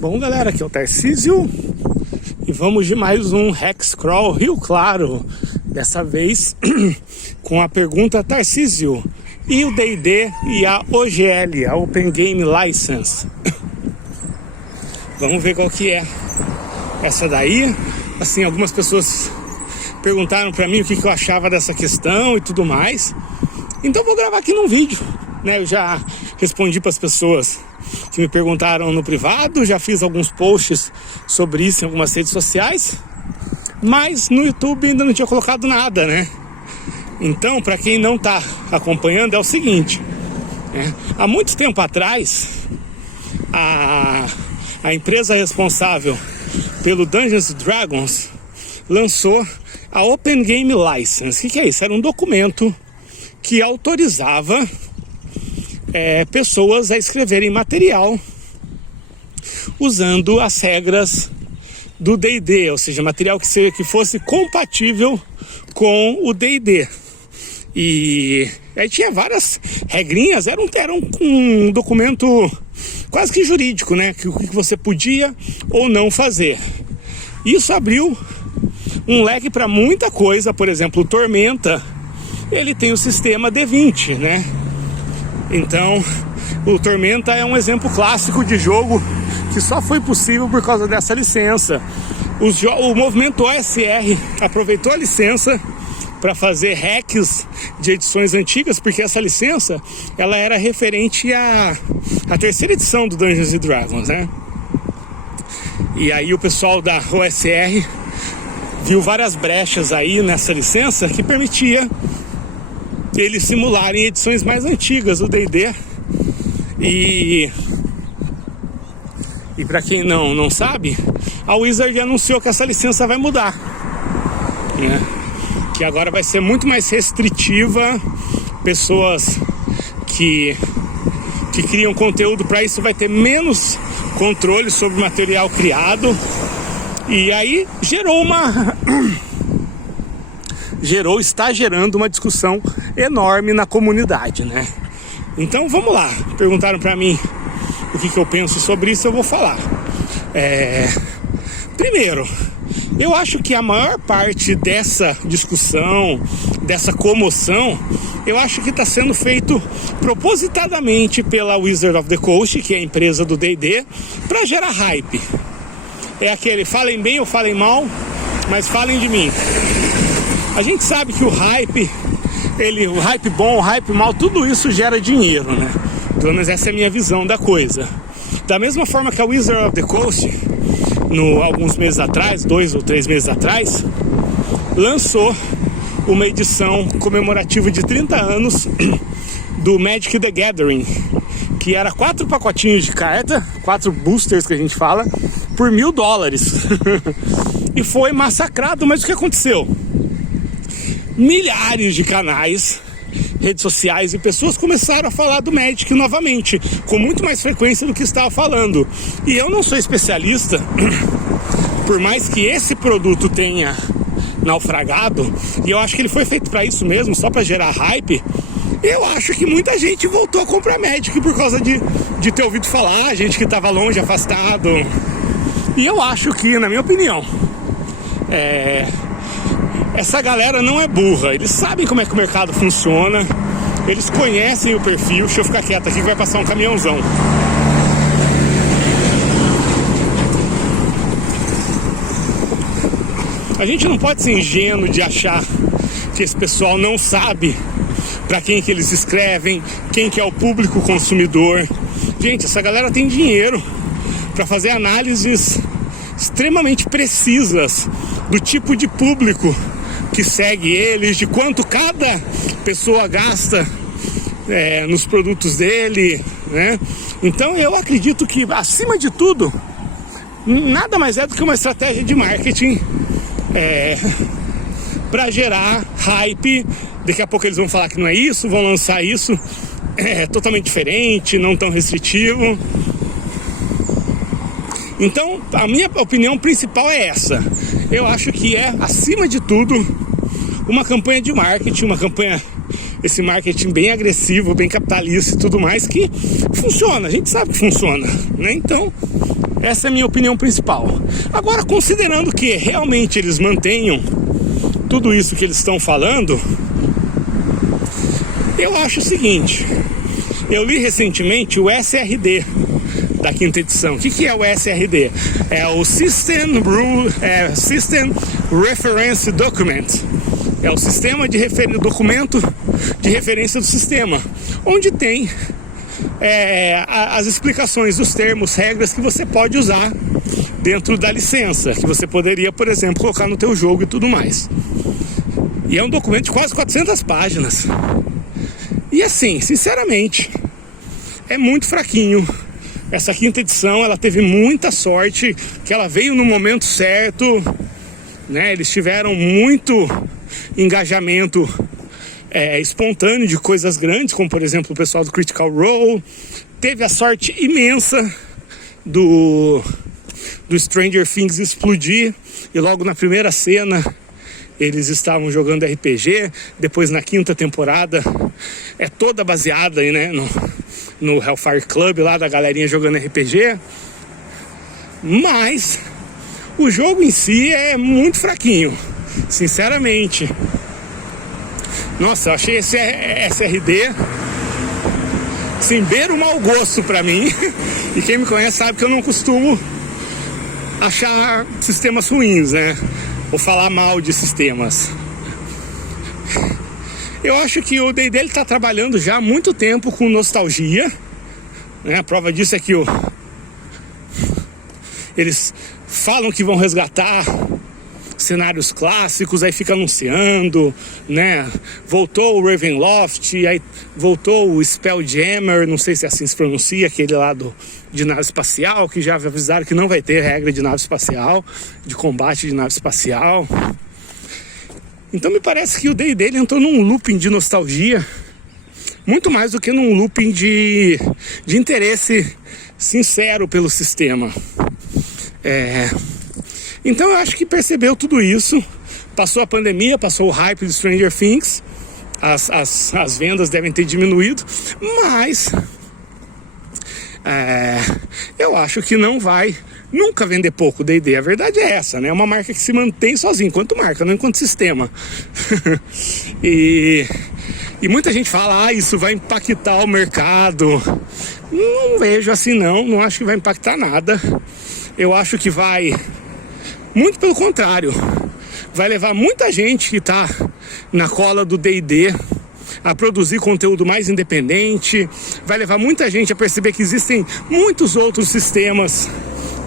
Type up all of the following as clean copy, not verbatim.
Bom, galera, aqui é o Tarcísio e vamos de mais um Hexcrawl Rio Claro. Dessa vez com a pergunta: Tarcísio, e o D&D e a OGL, a Open Game License? Vamos ver qual que é essa daí. Assim, algumas pessoas perguntaram pra mim o que eu achava dessa questão e tudo mais. Então vou gravar aqui num vídeo, né? Eu já respondi para as pessoas que me perguntaram no privado, já fiz alguns posts sobre isso em algumas redes sociais, mas no YouTube ainda não tinha colocado nada, né? Então, para quem não está acompanhando, é o seguinte, né? Há muito tempo atrás, a empresa responsável pelo Dungeons & Dragons lançou a Open Game License. O que é isso? Era um documento que autorizava pessoas a escreverem material usando as regras do D&D, ou seja, material que fosse compatível com o D&D. E aí tinha várias regrinhas, era um documento quase que jurídico, né? Que você podia ou não fazer. Isso abriu um leque para muita coisa. Por exemplo, o Tormenta, ele tem o sistema D20, né? Então, o Tormenta é um exemplo clássico de jogo que só foi possível por causa dessa licença. O movimento OSR aproveitou a licença para fazer hacks de edições antigas, porque essa licença ela era referente à terceira edição do Dungeons & Dragons, né? E aí o pessoal da OSR viu várias brechas aí nessa licença que permitia eles simularem edições mais antigas do D&D. E para quem não sabe, a Wizard anunciou que essa licença vai mudar, né? Que agora vai ser muito mais restritiva. Pessoas que criam conteúdo para isso vai ter menos controle sobre o material criado. E aí está gerando uma discussão enorme na comunidade, né? Então vamos lá. Perguntaram para mim o que eu penso sobre isso, eu vou falar. Primeiro, eu acho que a maior parte dessa discussão, dessa comoção, eu acho que está sendo feito propositadamente pela Wizard of the Coast, que é a empresa do D&D, para gerar hype. É aquele, falem bem ou falem mal, mas falem de mim. A gente sabe que o hype bom, o hype mal, tudo isso gera dinheiro, né? Pelo menos essa é a minha visão da coisa. Da mesma forma que a Wizard of the Coast, alguns meses atrás, 2 ou 3 meses atrás, lançou uma edição comemorativa de 30 anos do Magic the Gathering, que era 4 pacotinhos de carta, 4 boosters que a gente fala, por $1.000. E foi massacrado. Mas o que aconteceu? Milhares de canais, redes sociais e pessoas começaram a falar do Magic novamente, com muito mais frequência do que estava falando. E eu não sou especialista, por mais que esse produto tenha naufragado, e eu acho que ele foi feito para isso mesmo, só para gerar hype. Eu acho que muita gente voltou a comprar Magic por causa de ter ouvido falar, gente que estava longe, afastado. E eu acho que, na minha opinião, essa galera não é burra. Eles sabem como é que o mercado funciona, eles conhecem o perfil. Deixa eu ficar quieto aqui que vai passar um caminhãozão. A gente não pode ser ingênuo de achar que esse pessoal não sabe para quem que eles escrevem, quem que é o público consumidor. Gente, essa galera tem dinheiro para fazer análises extremamente precisas do tipo de público que segue eles, de quanto cada pessoa gasta nos produtos dele, né? Então eu acredito que, acima de tudo, nada mais é do que uma estratégia de marketing para gerar hype. Daqui a pouco eles vão falar que não é isso, vão lançar isso totalmente diferente, não tão restritivo. Então, a minha opinião principal é essa. Eu acho que é, acima de tudo, uma campanha de marketing, uma campanha esse marketing bem agressivo, bem capitalista e tudo mais, que funciona, a gente sabe que funciona, né? Então, essa é a minha opinião principal. Agora, considerando que realmente eles mantenham tudo isso que eles estão falando, eu acho o seguinte: eu li recentemente o SRD da quinta edição. O que é o SRD? É o System Reference Document. É o sistema de documento de referência do sistema, onde tem as explicações dos termos, regras que você pode usar dentro da licença, que você poderia, por exemplo, colocar no teu jogo e tudo mais. E é um documento de quase 400 páginas. E assim, sinceramente, é muito fraquinho. Essa quinta edição, ela teve muita sorte, que ela veio no momento certo, né? Eles tiveram muito engajamento espontâneo de coisas grandes, como por exemplo o pessoal do Critical Role. Teve a sorte imensa do Stranger Things explodir, e logo na primeira cena eles estavam jogando RPG. Depois, na quinta temporada, é toda baseada aí, né, no Hellfire Club lá, da galerinha jogando RPG. Mas o jogo em si é muito fraquinho, sinceramente. Nossa, eu achei esse SRD assim, beira o mau gosto pra mim. E quem me conhece sabe que eu não costumo achar sistemas ruins, né, ou falar mal de sistemas. Eu acho que o D&D está trabalhando já há muito tempo com nostalgia, né? A prova disso é que eles falam que vão resgatar cenários clássicos, aí fica anunciando, né? Voltou o Ravenloft, aí voltou o Spelljammer, não sei se assim se pronuncia, aquele lá de nave espacial, que já avisaram que não vai ter regra de nave espacial, de combate de nave espacial. Então me parece que o D&D entrou num looping de nostalgia, muito mais do que num looping de interesse sincero pelo sistema. Então eu acho que percebeu tudo isso, passou a pandemia, passou o hype do Stranger Things, as vendas devem ter diminuído, mas eu acho que não vai nunca vender pouco o D&D. A verdade é essa, né? É uma marca que se mantém sozinha, enquanto marca, não enquanto sistema. e muita gente fala, isso vai impactar o mercado. Não vejo assim, não acho que vai impactar nada. Eu acho que vai, muito pelo contrário, vai levar muita gente que está na cola do D&D a produzir conteúdo mais independente, vai levar muita gente a perceber que existem muitos outros sistemas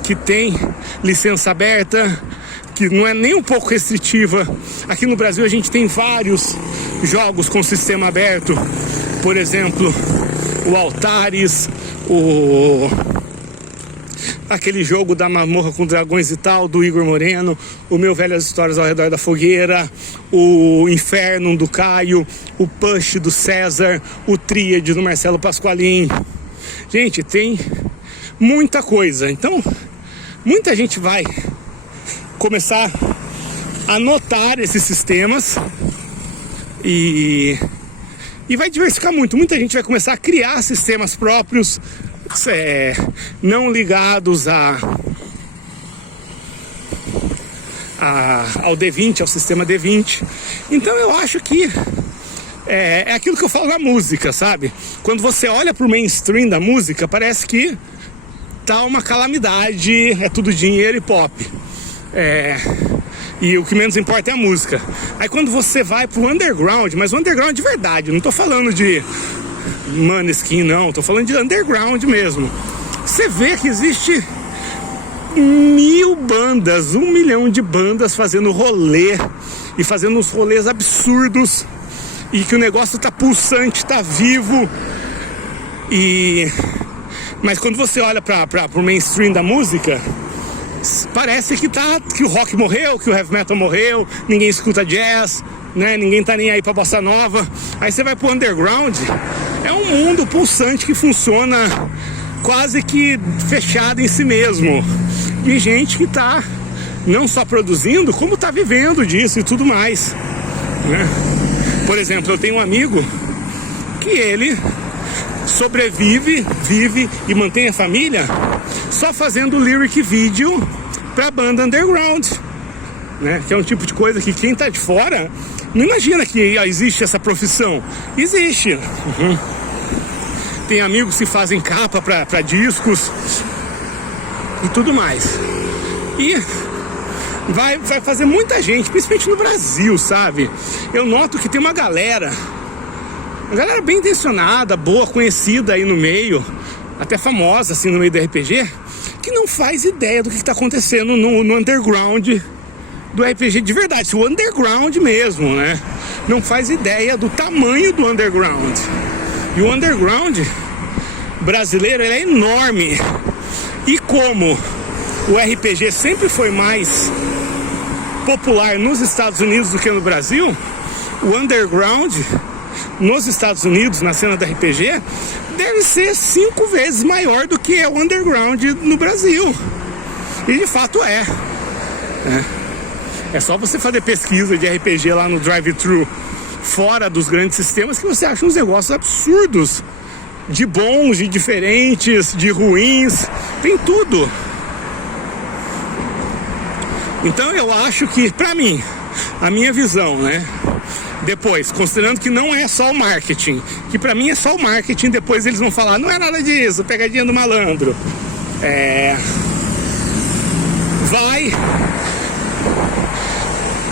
que tem licença aberta, que não é nem um pouco restritiva. Aqui no Brasil a gente tem vários jogos com sistema aberto, por exemplo, o Altares, aquele jogo da Masmorra com Dragões e tal, do Igor Moreno, o Meu Velhas Histórias ao Redor da Fogueira, o Inferno do Caio, o Push do César, o Tríade do Marcelo Pasqualin. Gente, tem muita coisa. Então, muita gente vai começar a notar esses sistemas e vai diversificar muito. Muita gente vai começar a criar sistemas próprios, não ligados ao D20, ao sistema D20. Então eu acho que é aquilo que eu falo na música, sabe? Quando você olha pro mainstream da música, parece que tá uma calamidade, é tudo dinheiro e pop. E o que menos importa é a música. Aí quando você vai pro underground, mas o underground de verdade, não tô falando de Maneskin, não, tô falando de underground mesmo. Você vê que existe 1000 bandas, 1 milhão de bandas fazendo rolê e fazendo uns rolês absurdos, e que o negócio tá pulsante, tá vivo. Mas quando você olha pro mainstream da música, parece que o rock morreu, que o heavy metal morreu, ninguém escuta jazz, né? Ninguém tá nem aí pra bossa nova. Aí você vai pro underground, é um mundo pulsante que funciona quase que fechado em si mesmo, de gente que tá não só produzindo, como tá vivendo disso e tudo mais, né? Por exemplo, eu tenho um amigo que ele sobrevive, vive e mantém a família só fazendo lyric video pra banda underground, né? Que é um tipo de coisa que quem tá de fora não imagina que existe essa profissão. Existe. Tem amigos que fazem capa pra discos e tudo mais. E vai fazer muita gente, principalmente no Brasil, sabe? Eu noto que tem uma galera bem intencionada, boa, conhecida aí no meio, até famosa assim no meio do RPG, que não faz ideia do que está acontecendo no underground do RPG de verdade, o underground mesmo, né? Não faz ideia do tamanho do underground. E o underground brasileiro, ele é enorme. E como o RPG sempre foi mais popular nos Estados Unidos do que no Brasil, o underground nos Estados Unidos, na cena do RPG, deve ser 5 vezes maior do que é o underground no Brasil. E de fato é. É só você fazer pesquisa de RPG lá no drive-thru, fora dos grandes sistemas, que você acha uns negócios absurdos. De bons, de diferentes, de ruins, tem tudo. Então eu acho que, pra mim, a minha visão, né? Depois, considerando que não é só o marketing, que pra mim é só o marketing, depois eles vão falar, não é nada disso, pegadinha do malandro. Vai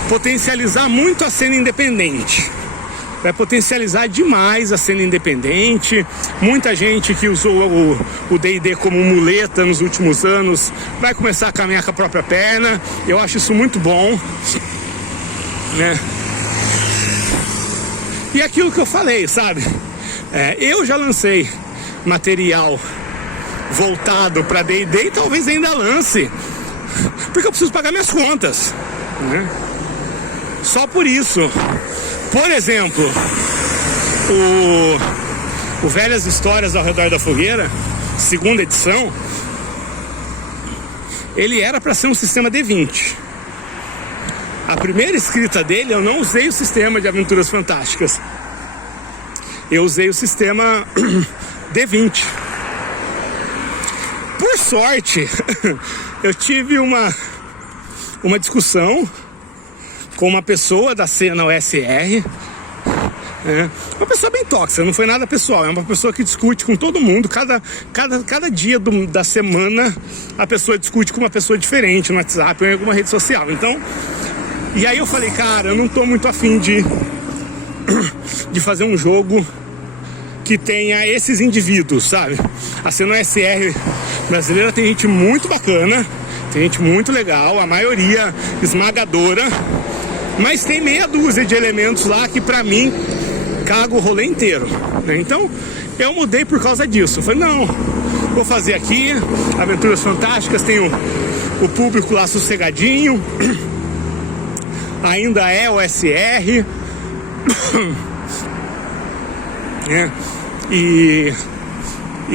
potencializar muito a cena independente. Vai potencializar demais a cena independente. Muita gente que usou o D&D como muleta nos últimos anos vai começar a caminhar com a própria perna. Eu acho isso muito bom, né? E aquilo que eu falei, sabe? Eu já lancei material voltado para D&D e talvez ainda lance, porque eu preciso pagar minhas contas, né? Só por isso. Por exemplo, o Velhas Histórias ao Redor da Fogueira, segunda edição, ele era para ser um sistema D20. A primeira escrita dele, eu não usei o sistema de Aventuras Fantásticas. Eu usei o sistema D20. Por sorte, eu tive uma discussão com uma pessoa da cena OSR, uma pessoa bem tóxica, não foi nada pessoal, é uma pessoa que discute com todo mundo, cada dia da semana a pessoa discute com uma pessoa diferente no WhatsApp ou em alguma rede social. Então, e aí eu falei, cara, eu não tô muito afim de fazer um jogo que tenha esses indivíduos, sabe? A cena OSR brasileira tem gente muito bacana, tem gente muito legal, a maioria esmagadora, mas tem meia dúzia de elementos lá que pra mim caga o rolê inteiro, né? Então eu mudei por causa disso. Eu falei, não, vou fazer aqui Aventuras Fantásticas, tem o público lá sossegadinho, ainda é OSR, e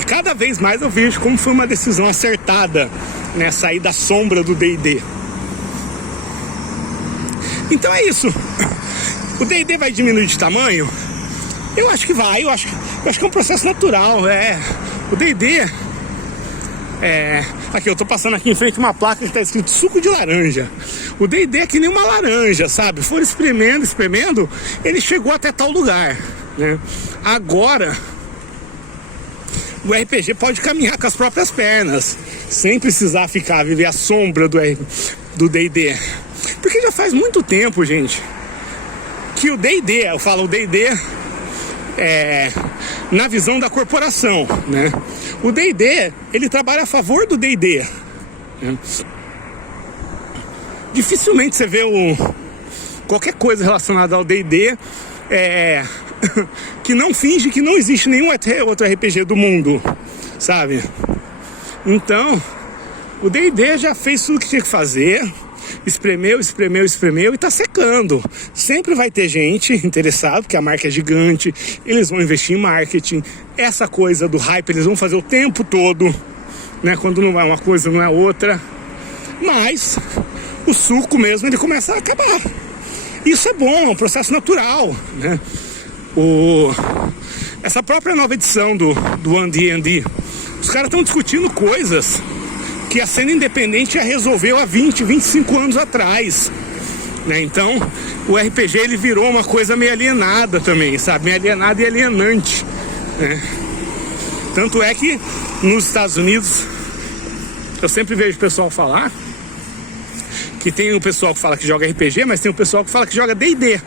cada vez mais eu vejo como foi uma decisão acertada, né, sair da sombra do D&D. Então é isso. O D&D vai diminuir de tamanho? Eu acho que vai, eu acho que é um processo natural. O D&D aqui, eu tô passando aqui em frente a uma placa que tá escrito suco de laranja. O D&D é que nem uma laranja, sabe? For espremendo, ele chegou até tal lugar, né? Agora o RPG pode caminhar com as próprias pernas, sem precisar viver à sombra do D&D. Porque já faz muito tempo, gente, que o D&D, eu falo o D&D na visão da corporação, né? O D&D, ele trabalha a favor do D&D, né? Dificilmente você vê qualquer coisa relacionada ao D&D que não finge que não existe nenhum outro RPG do mundo, sabe? Então, o D&D já fez tudo que tinha que fazer, espremeu e tá secando. Sempre vai ter gente interessada, porque a marca é gigante, eles vão investir em marketing, essa coisa do hype eles vão fazer o tempo todo, né? Quando não é uma coisa, não é outra. Mas o suco mesmo, ele começa a acabar. Isso é bom, é um processo natural, né? essa própria nova edição do One D&D, os caras estão discutindo coisas que a cena independente já resolveu há 20, 25 anos atrás, né? Então o RPG ele virou uma coisa meio alienada também, sabe? Meio alienada e alienante, né? Tanto é que nos Estados Unidos eu sempre vejo o pessoal falar que tem o pessoal que fala que joga RPG, mas tem o pessoal que fala que joga D&D.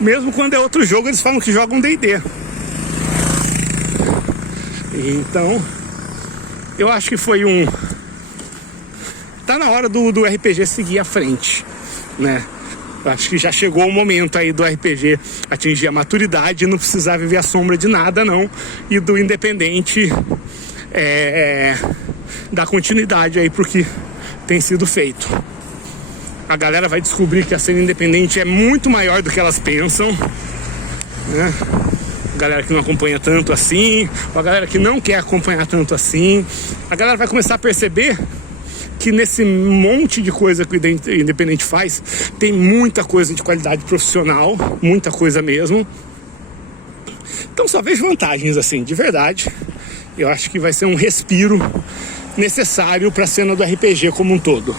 Mesmo quando é outro jogo, eles falam que jogam D&D. Então, eu acho que foi tá na hora do RPG seguir à frente, né? Eu acho que já chegou o momento aí do RPG atingir a maturidade e não precisar viver à sombra de nada, não. E do independente dar continuidade aí pro que tem sido feito. A galera vai descobrir que a cena independente é muito maior do que elas pensam, né? A galera que não acompanha tanto assim, ou a galera que não quer acompanhar tanto assim, a galera vai começar a perceber que nesse monte de coisa que o independente faz, tem muita coisa de qualidade profissional, muita coisa mesmo. Então só vejo vantagens, assim, de verdade. Eu acho que vai ser um respiro necessário para a cena do RPG como um todo.